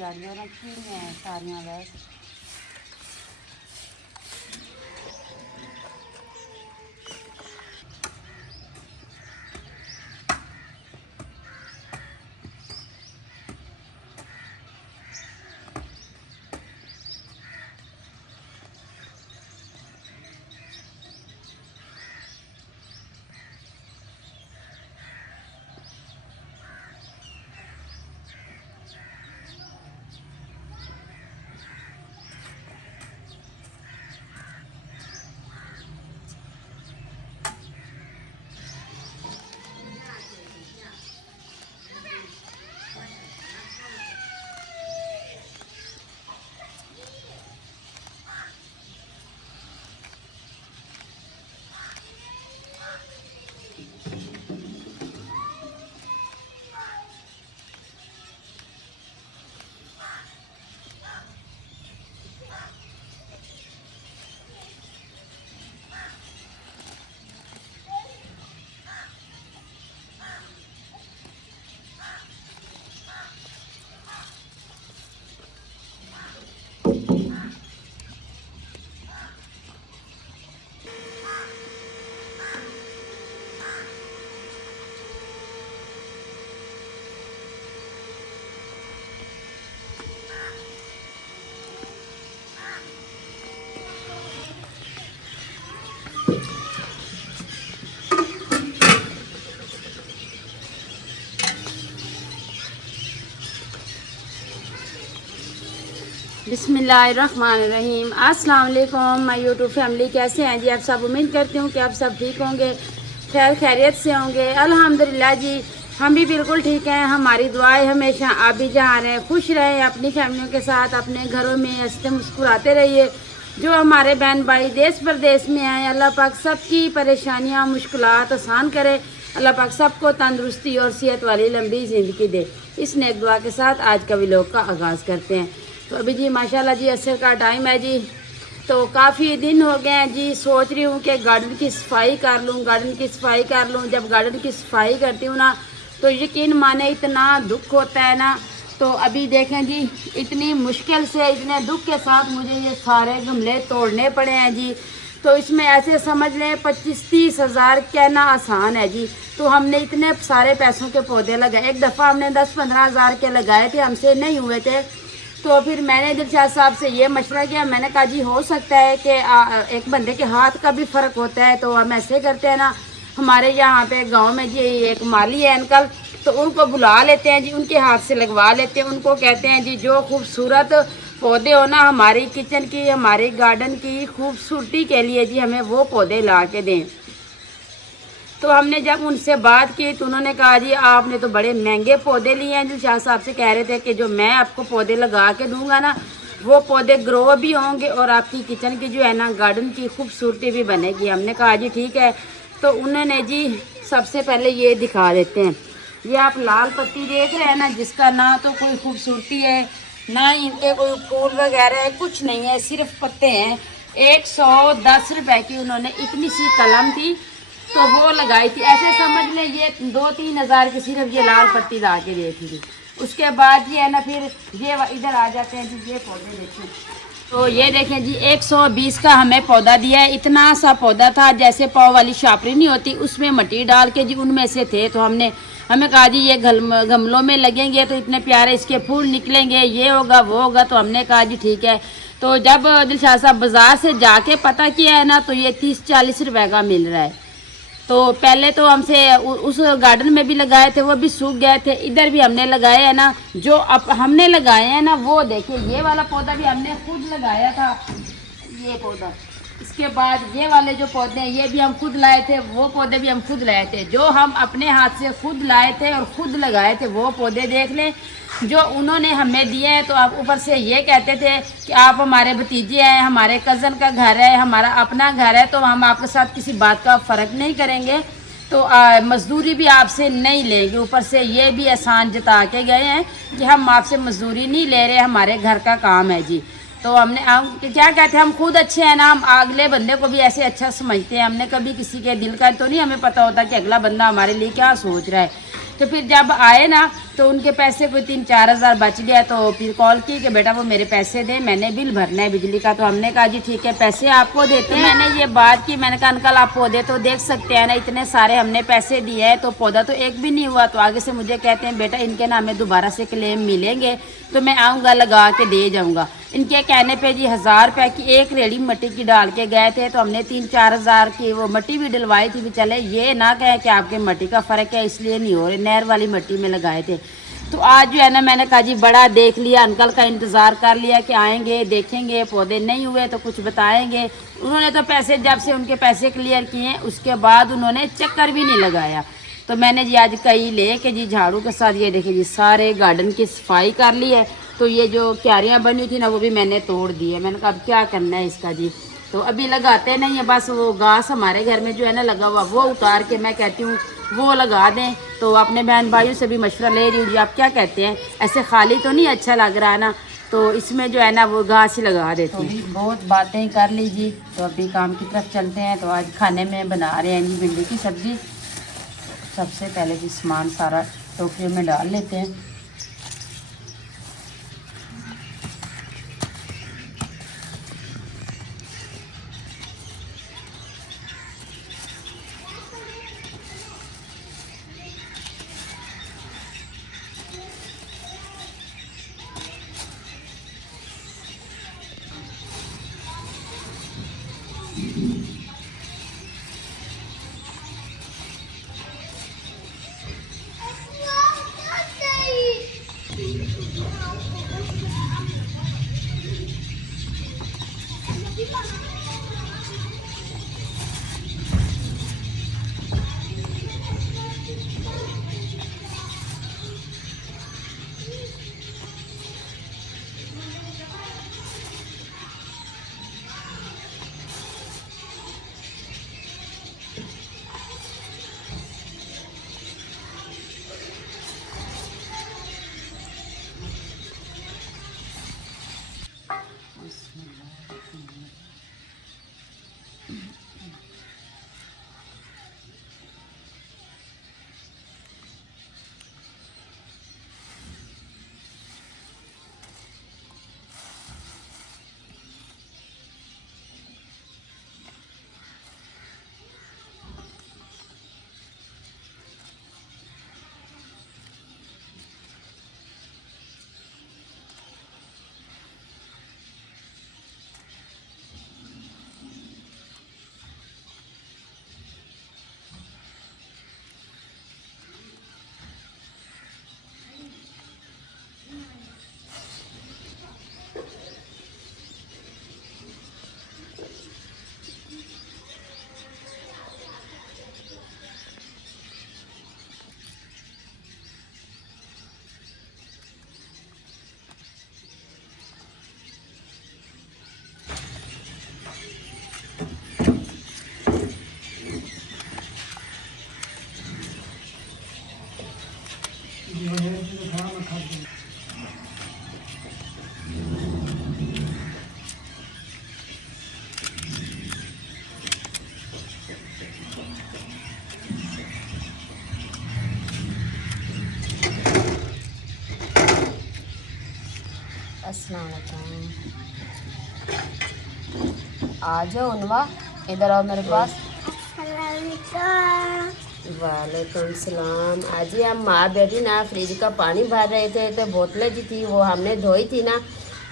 तैयारियां रखी हैं सारियां बस। बिस्मिल्लाहिर्रहमानिर्रहीम। अस्सलाम वालेकुम माय यूट्यूब फैमिली, कैसे हैं जी आप सब। उम्मीद करती हूँ कि आप सब ठीक होंगे, खैर खैरियत से होंगे। अल्हम्दुलिल्लाह जी हम भी बिल्कुल ठीक हैं। हमारी दुआएं हमेशा आप भी जहाँ रहें खुश रहें, अपनी फैमिलियों के साथ अपने घरों में हंसते मुस्कुराते रहिए। जो हमारे बहन भाई देश प्रदेश में हैं, अल्लाह पाक सबकी परेशानियाँ मुश्किलात आसान करे। अल्लाह पाक सबको तंदुरुस्ती और सेहत वाली लंबी ज़िंदगी दे। इस नेक दुआ के साथ आज का व्लॉग का आगाज़ करते हैं। तो अभी जी माशाल्लाह जी असर का टाइम है जी, तो काफ़ी दिन हो गए हैं जी। सोच रही हूँ कि गार्डन की सफाई कर लूँ, गार्डन की सफाई कर लूँ। जब गार्डन की सफाई करती हूँ ना तो यकीन माने इतना दुख होता है ना। तो अभी देखें जी इतनी मुश्किल से इतने दुख के साथ मुझे ये सारे गमले तोड़ने पड़े हैं जी। तो इसमें ऐसे समझ लें 25-30 हज़ार कहना आसान है जी। तो हमने इतने सारे पैसों के पौधे लगाए, एक दफ़ा हमने 10-15 हज़ार के लगाए थे, हमसे नहीं हुए थे। तो फिर मैंने दिलशाद साहब से ये मशवरा किया। मैंने कहा जी हो सकता है कि एक बंदे के हाथ का भी फ़र्क होता है, तो हम ऐसे करते हैं ना, हमारे यहाँ पे गांव में जी एक माली है अंकल, तो उनको बुला लेते हैं जी, उनके हाथ से लगवा लेते हैं। उनको कहते हैं जी जो खूबसूरत पौधे हो ना हमारी किचन की, हमारे गार्डन की खूबसूरती के लिए जी हमें वो पौधे ला के दें। तो हमने जब उनसे बात की तो उन्होंने कहा जी आपने तो बड़े महंगे पौधे लिए हैं। दिलशाद साहब से कह रहे थे कि जो मैं आपको पौधे लगा के दूंगा ना वो पौधे ग्रो भी होंगे और आपकी किचन की जो है ना गार्डन की खूबसूरती भी बनेगी। हमने कहा जी ठीक है। तो उन्होंने जी सबसे पहले ये दिखा देते हैं, ये आप लाल पत्ती देख रहे हैं ना, जिसका ना तो कोई खूबसूरती है ना इनके कोई फूल वगैरह है, कुछ नहीं है, सिर्फ पत्ते हैं। 110 रुपए की उन्होंने इतनी सी कलम थी तो वो लगाई थी। ऐसे समझ लें ये 2-3 हज़ार की सिर्फ ये लाल पत्ती ला के देखी थी। उसके बाद ये है ना फिर ये इधर आ जाते हैं जी, ये पौधे देखें। तो ये देखें जी 120 का हमें पौधा दिया है। इतना सा पौधा था जैसे पाव वाली शापरी नहीं होती, उसमें मिट्टी डाल के जी उनमें से थे। तो हमें कहा जी ये गमलों में लगेंगे तो इतने प्यारे इसके फूल निकलेंगे, ये होगा वो होगा। तो हमने कहा जी ठीक है। तो जब दिलशाद साहब बाज़ार से जाके पता किया है ना तो ये 30-40 रुपए का मिल रहा है। तो पहले तो हमसे उस गार्डन में भी लगाए थे, वो भी सूख गए थे। इधर भी हमने लगाए हैं ना, जो अब हमने लगाए हैं ना वो देखिए, ये वाला पौधा भी हमने खुद लगाया था, ये पौधा। इसके बाद ये वाले जो पौधे हैं ये भी हम खुद लाए थे, वो पौधे भी हम खुद लाए थे। जो हम अपने हाथ से खुद लाए थे और खुद लगाए थे वो पौधे देख लें जो उन्होंने हमें दिए हैं। तो आप ऊपर से ये कहते थे कि आप हमारे भतीजे हैं, हमारे कज़न का घर है, हमारा अपना घर है, तो हम आपके साथ किसी बात का फ़र्क नहीं करेंगे, तो मज़दूरी भी आपसे नहीं लेंगे। ऊपर से ये भी एहसान जता के गए हैं कि हम आपसे मज़दूरी नहीं ले रहे, हमारे घर का काम है जी। तो हमने क्या कहते हैं, हम खुद अच्छे हैं ना, हम अगले बंदे को भी ऐसे अच्छा समझते हैं। हमने कभी किसी के दिल का तो नहीं हमें पता होता कि अगला बंदा हमारे लिए क्या सोच रहा है। तो फिर जब आए ना तो उनके पैसे कोई 3-4 हज़ार बच गया। तो फिर कॉल की कि बेटा वो मेरे पैसे दे, मैंने बिल भरना है बिजली का। तो हमने कहा जी ठीक है, पैसे आपको देते हैं। मैंने ये बात की, मैंने कहा अंकल आप पौधे तो देख सकते हैं ना, इतने सारे हमने पैसे दिए हैं तो पौधा तो एक भी नहीं हुआ। तो आगे से मुझे कहते हैं बेटा इनके नाम में दोबारा से क्लेम मिलेंगे तो मैं आऊँगा लगा के दे जाऊँगा। इनके कहने पे जी 1000 रुपये की एक रेडी मिट्टी की डाल के गए थे। तो हमने 3-4 हज़ार की वो मिट्टी भी डलवाई थी। भी चले ये ना कहें कि आपके मिट्टी का फ़र्क है इसलिए नहीं हो रहे, नहर वाली मिट्टी में लगाए थे। तो आज जो है ना मैंने कहा जी बड़ा देख लिया, अंकल का इंतज़ार कर लिया कि आएंगे देखेंगे, पौधे नहीं हुए तो कुछ बताएंगे। उन्होंने तो पैसे, जब से उनके पैसे क्लियर किए उसके बाद उन्होंने चक्कर भी नहीं लगाया। तो मैंने जी आज कई ले के जी झाड़ू के साथ ये देखिए जी सारे गार्डन की सफाई कर ली है। तो ये जो क्यारियाँ बनी थी ना वो भी मैंने तोड़ दी है। मैंने कहा अब क्या करना है इसका जी, तो अभी लगाते नहीं है, बस वो घास हमारे घर में जो है ना लगा हुआ वो उतार के मैं कहती हूँ वो लगा दें। तो अपने बहन भाइयों से भी मशवरा ले रही हूँ जी, आप क्या कहते हैं, ऐसे खाली तो नहीं अच्छा लग रहा है ना, तो इसमें जो है ना वो घास ही लगा देती हूँ। बहुत बातें कर लीजिए, तो अभी काम की तरफ चलते हैं। तो आज खाने में बना रहे हैं जी भिंडी की सब्ज़ी। सबसे पहले जी सामान सारा टोकरियों में डाल लेते हैं। अस्सलाम वालेकुम, आ जाओ उनवा, इधर आओ मेरे पास। वालेकुम सलाम। आज ही हम माँ बेटी ना फ्रिज का पानी भर रहे थे, तो बोतलें जो थी वो हमने धोई थी ना,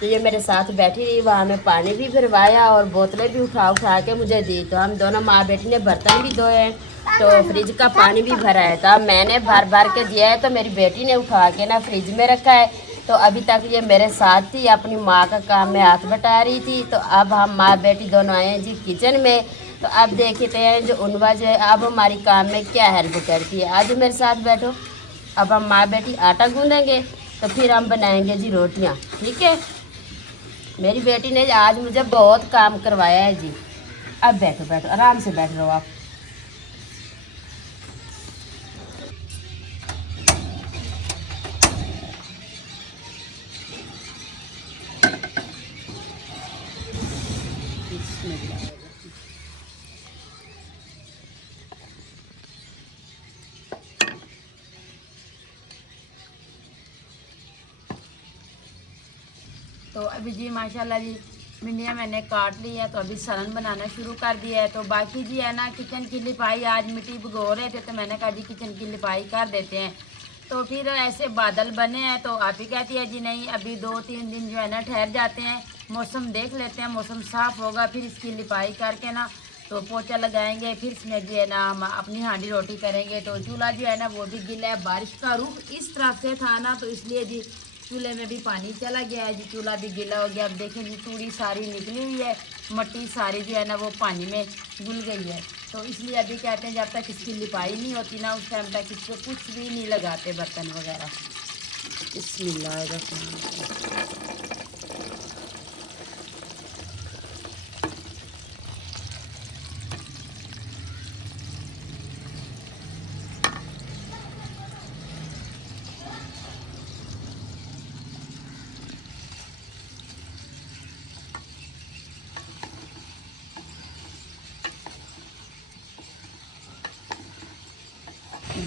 तो ये मेरे साथ बैठी रही, वहाँ में पानी भी भरवाया और बोतलें भी उठा उठा के मुझे दी। तो हम दोनों माँ बेटी ने बर्तन भी धोए हैं, तो फ्रिज का पानी भी भरा है। तो मैंने भर भर के दिया है, तो मेरी बेटी ने उठा के ना फ्रिज में रखा है। तो अभी तक ये मेरे साथ थी, अपनी माँ का काम में हाथ बटा रही थी। तो अब हम माँ बेटी दोनों आए हैं जी किचन में। तो अब देखते हैं जो उनवा जो है अब हमारी काम में क्या हेल्प करती है। आज मेरे साथ बैठो, अब हम माँ बेटी आटा गूँधेंगे, तो फिर हम बनाएंगे जी रोटियाँ, ठीक है। मेरी बेटी ने आज मुझे बहुत काम करवाया है जी। अब बैठो बैठो, आराम से बैठ रहो आप। तो अभी जी माशाल्लाह जी भिंडियाँ मैंने काट ली है, तो अभी सालन बनाना शुरू कर दिया है। तो बाकी जी है ना किचन की लिपाई, आज मिट्टी भिगो रहे थे तो मैंने कहा जी किचन की लिपाई कर देते हैं। तो फिर ऐसे बादल बने हैं तो आप ही कहती है जी नहीं अभी 2-3 दिन जो है ना ठहर जाते हैं, मौसम देख लेते हैं, मौसम साफ़ होगा फिर इसकी लिपाई करके ना तो पोछा लगाएंगे, फिर इसमें जो है ना हम अपनी हांडी रोटी करेंगे। तो चूल्हा जो है ना वो भी गिला है, बारिश का रुख इस तरफ से था ना तो इसलिए जी चूल्हे में भी पानी चला गया है जी, चूल्हा भी गीला हो गया। अब देखें जी तूड़ी सारी निकली हुई है, मट्टी सारी जो है ना वो पानी में घुल गई है। तो इसलिए अभी कहते हैं जब तक इसकी लिपाई नहीं होती ना उस टाइम तक इसको कुछ भी नहीं लगाते बर्तन वगैरह। बिस्मिल्लाह।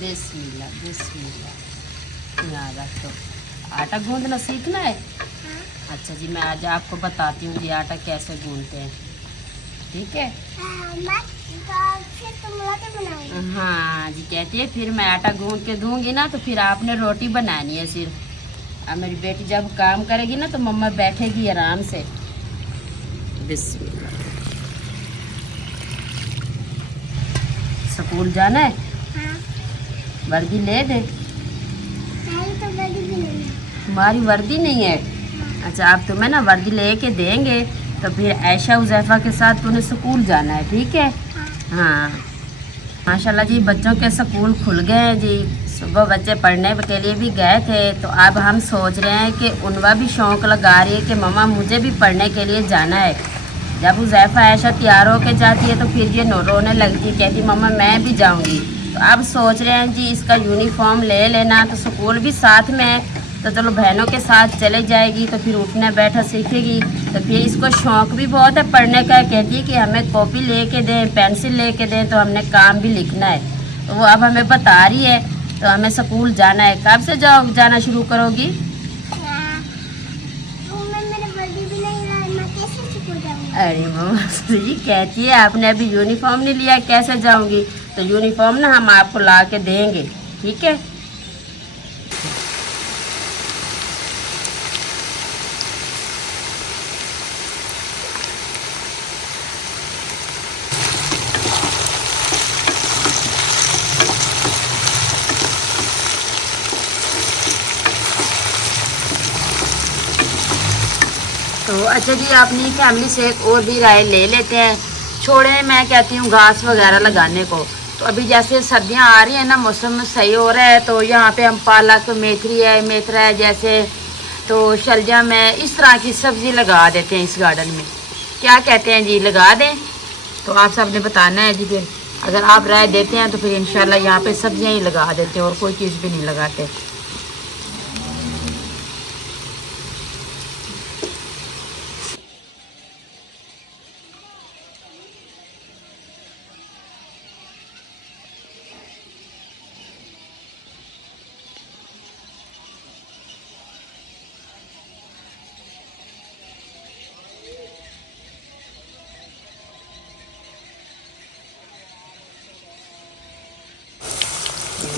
बिस्मिल्लाह बिस्मिल्लाह। यहाँ रख दो। आटा गूंदना सीखना है? अच्छा जी, मैं आज आपको बताती हूँ जी आटा कैसे गूंदते हैं, ठीक है? हाँ जी, कहती है फिर मैं आटा गूंद के दूंगी ना तो फिर आपने रोटी बनानी है सिर्फ। अब मेरी बेटी जब काम करेगी ना तो मम्मा बैठेगी आराम से। बिस्मिल्लाह। स्कूल जाना है? वर्दी ले दे। तो वर्दी भी नहीं है। तुम्हारी वर्दी नहीं है? अच्छा, आप तुम्हें ना वर्दी लेके देंगे तो फिर ऐशा उज़ैफ़ा के साथ तुम्हें स्कूल जाना है, ठीक है? हाँ माशाल्लाह जी बच्चों के स्कूल खुल गए हैं जी। सुबह बच्चे पढ़ने के लिए भी गए थे तो अब हम सोच रहे हैं कि उनका भी शौक़ लगा रही है कि मम्मा मुझे भी पढ़ने के लिए जाना है। जब उज़ैफ़ा ऐशा तैयार होके जाती है तो फिर ये रोने लगती है, कहती मम्मा मैं भी जाऊँगी। तो अब सोच रहे हैं जी इसका यूनिफॉर्म ले लेना, तो स्कूल भी साथ में है तो चलो बहनों के साथ चले जाएगी तो फिर उठना बैठा सीखेगी। तो फिर इसको शौक़ भी बहुत है पढ़ने का, कहती है कि हमें कॉपी लेके दें, पेंसिल लेके दें तो हमने काम भी लिखना है। तो वो अब हमें बता रही है तो हमें स्कूल जाना है। कब से जाना शुरू करोगी? अरे मम्मा जी कहती है आपने अभी यूनिफॉर्म नहीं लिया, कैसे जाऊंगी? तो यूनिफॉर्म ना हम आपको ला के देंगे, ठीक है? तो अच्छा जी अपनी फैमिली से एक और भी राय ले लेते हैं, छोड़े मैं कहती हूँ घास वगैरह लगाने को। तो अभी जैसे सर्दियाँ आ रही हैं ना, मौसम सही हो रहा है तो यहाँ पे हम पालक, मेथी है, मेथरा है जैसे, तो शलजम है, इस तरह की सब्ज़ी लगा देते हैं इस गार्डन में। क्या कहते हैं जी, लगा दें? तो आप सब ने बताना है जी। फिर अगर आप राय देते हैं तो फिर इंशाल्लाह यहाँ पे सब्ज़ियाँ ही लगा देते हैं और कोई चीज़ भी नहीं लगाते।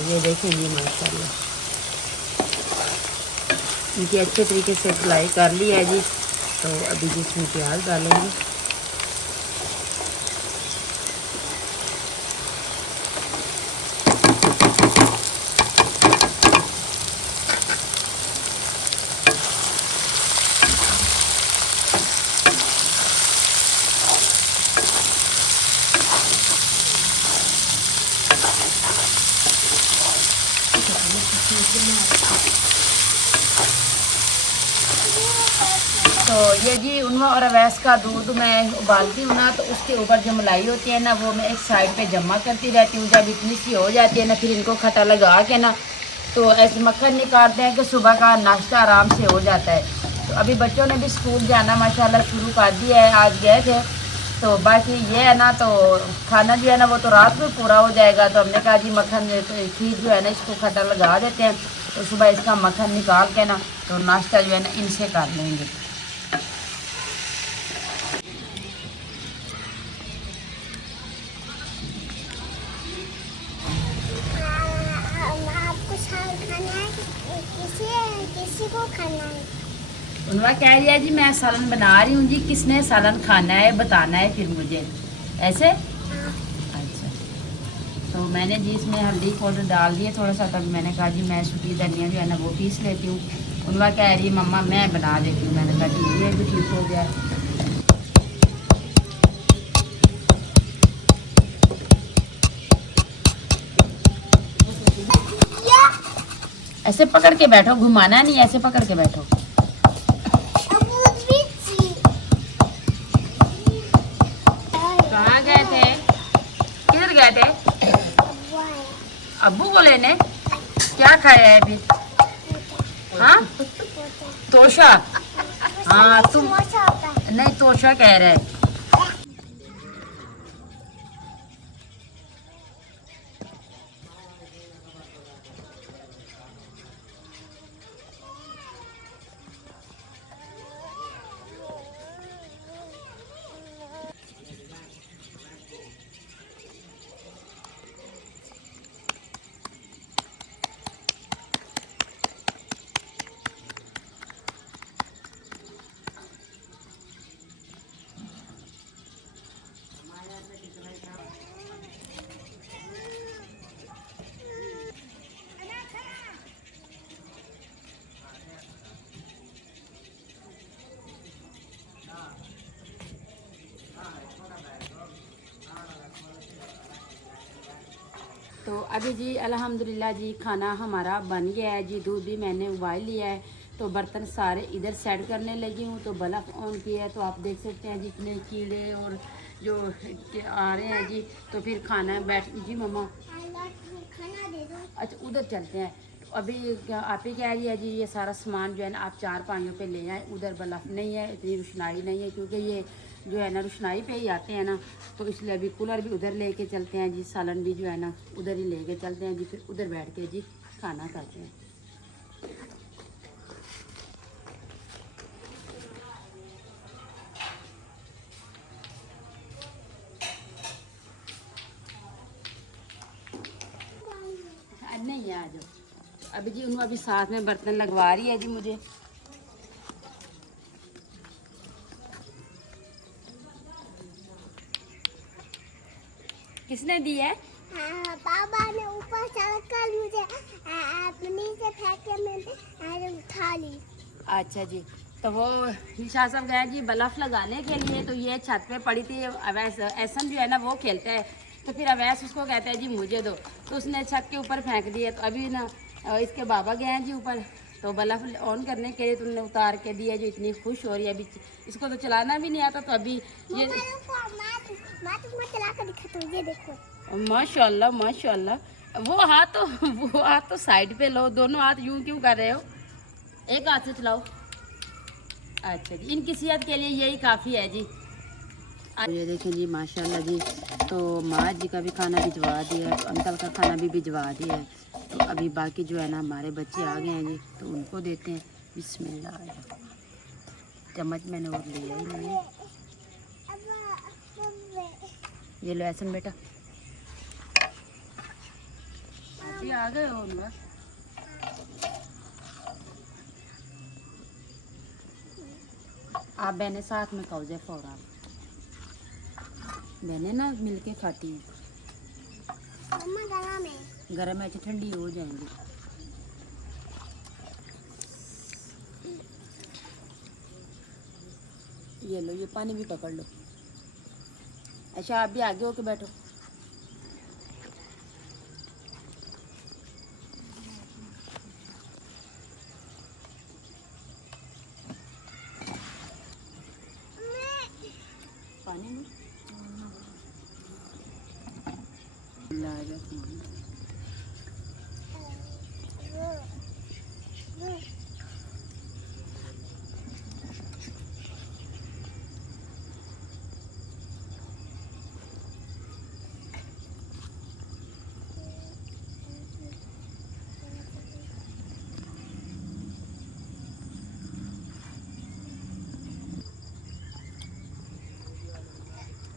ये देखिए ये माशाल्लाह इनकी अच्छे तरीके से सिलाई कर ली है जी। तो अभी जिसमें प्याज डालेंगे। तो ये जी उन्वा और अवैस का दूध मैं उबालती हूँ ना तो उसके ऊपर जो मलाई होती है ना वो मैं एक साइड पे जमा करती रहती हूँ। जब इतनी सी हो जाती है ना फिर इनको खटा लगा के ना तो ऐसे मक्खन निकालते हैं कि सुबह का नाश्ता आराम से हो जाता है। तो अभी बच्चों ने भी स्कूल जाना माशाल्लाह शुरू कर दिया है, आज गए थे। तो बाकी ये है ना तो खाना जो है ना वो तो रात में पूरा हो जाएगा। तो हमने कहा जी मक्खन खीर जो है ना इसको खटा लगा देते हैं तो सुबह इसका मक्खन निकाल के ना तो नाश्ता जो है ना इनसे कर लेंगे। किसी को खाना है। उनका कह रही है जी मैं सालन बना रही हूँ जी, किसने सालन खाना है बताना है फिर मुझे, ऐसे। हाँ। अच्छा, तो मैंने जी इसमें हल्दी पाउडर डाल दिए थोड़ा सा, तब मैंने कहा जी मैं सूखी धनिया जो है ना वो पीस लेती हूँ। उनका कह रही है मम्मा मैं बना देती हूँ। मैंने कहा ठीक है, भी ठीक हो गया। ऐसे पकड़ के बैठो, घुमाना नहीं, ऐसे पकड़ के बैठो। कहाँ गए थे, किधर गए थे? अब्बू को लेने। क्या खाया है फिर? हाँ, तोशा। हाँ तुम नहीं, तोशा कह रहे हैं। तो अभी जी अल्हम्दुलिल्लाह जी खाना हमारा बन गया है जी। दूध भी मैंने उबाल लिया है, तो बर्तन सारे इधर सेट करने लगी हूँ। तो बल्ब ऑन किया है, तो आप देख सकते हैं जितने कीड़े और जो आ रहे हैं जी। तो फिर खाना बैठ जी मम्मा, खाना दे दो। अच्छा उधर चलते हैं। तो अभी आप ही कह रही है जी ये सारा सामान जो है ना आप 4 पाइयों पे ले आए। उधर बल्ब नहीं है, इतनी रोशनाई नहीं है, क्योंकि ये जो है ना रोशनाई पे ही आते हैं ना, तो इसलिए अभी कूलर भी उधर लेके चलते हैं जी। सालन भी जो है ना उधर ही लेके चलते हैं जी, फिर उधर बैठ के जी खाना खाते हैं। नहीं है, आ जाओ। अभी जी उन्होंने अभी साथ में बर्तन लगवा रही है जी मुझे। किसने दी है? पापा ने ऊपर चढ़ कर मुझे अपनी से फेंक के मैंने उठा ली। अच्छा जी, तो वो निशा साहब गए जी बल्ब लगाने के लिए, तो ये छत पे पड़ी थी। अवैस एहसन जो है ना वो खेलता है, तो फिर अवैस उसको कहता है जी मुझे दो, तो उसने छत के ऊपर फेंक दिया। तो अभी ना इसके बाबा गए हैं जी ऊपर, तो बल्ब ऑन करने के लिए तुमने उतार के दिया। जो इतनी खुश हो रही है, अभी इसको तो चलाना भी नहीं आता। तो अभी ये मैं तुमको चला कर दिखाता हूँ, ये देखो। माशाल्लाह माशाल्लाह। वो हाथ तो साइड पे लो, दोनों हाथ यूं क्यों कर रहे हो? एक हाथ से चलाओ। अच्छा जी, इनकी सेहत के लिए यही काफ़ी है जी। ये देखें जी माशाल्लाह जी, तो माँ जी का भी खाना भिजवा दिया है, तो अंकल का खाना भी भिजवा दिया है। तो अभी बाकी जो है ना हमारे बच्चे आ गए हैं जी, तो उनको देते हैं। बिस्मिल्लाह। चम्मच मैंने और लिया ही नहीं है। ये लो एहसन बेटा, अभी आ गए हो ना? आप बहने साथ में खाओ जे फौरा, बहने ना मिलके खाती हैं। गरम है तो ठंडी हो जाएंगी। ये लो, ये पानी भी पकड़ लो। अच्छा आप भी आगे होके बैठो। पानी में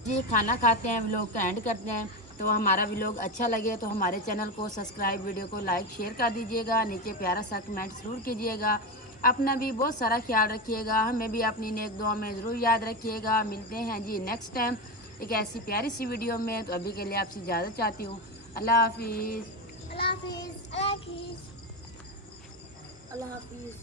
जी खाना खाते हैं, व्लॉग का एंड करते हैं। तो हमारा व्लॉग अच्छा लगे तो हमारे चैनल को सब्सक्राइब, वीडियो को लाइक शेयर कर दीजिएगा। नीचे प्यारा सा कमेंट ज़रूर कीजिएगा। अपना भी बहुत सारा ख्याल रखिएगा, हमें भी अपनी नेक दुआ में ज़रूर याद रखिएगा। मिलते हैं जी नेक्स्ट टाइम एक ऐसी प्यारी सी वीडियो में। तो अभी के लिए आपसे इजाज़त चाहती हूँ। अल्लाह हाफिज़। अल्लाह हाफिज़। अल्लाह हाफिज़। अल्लाह हाफिज़।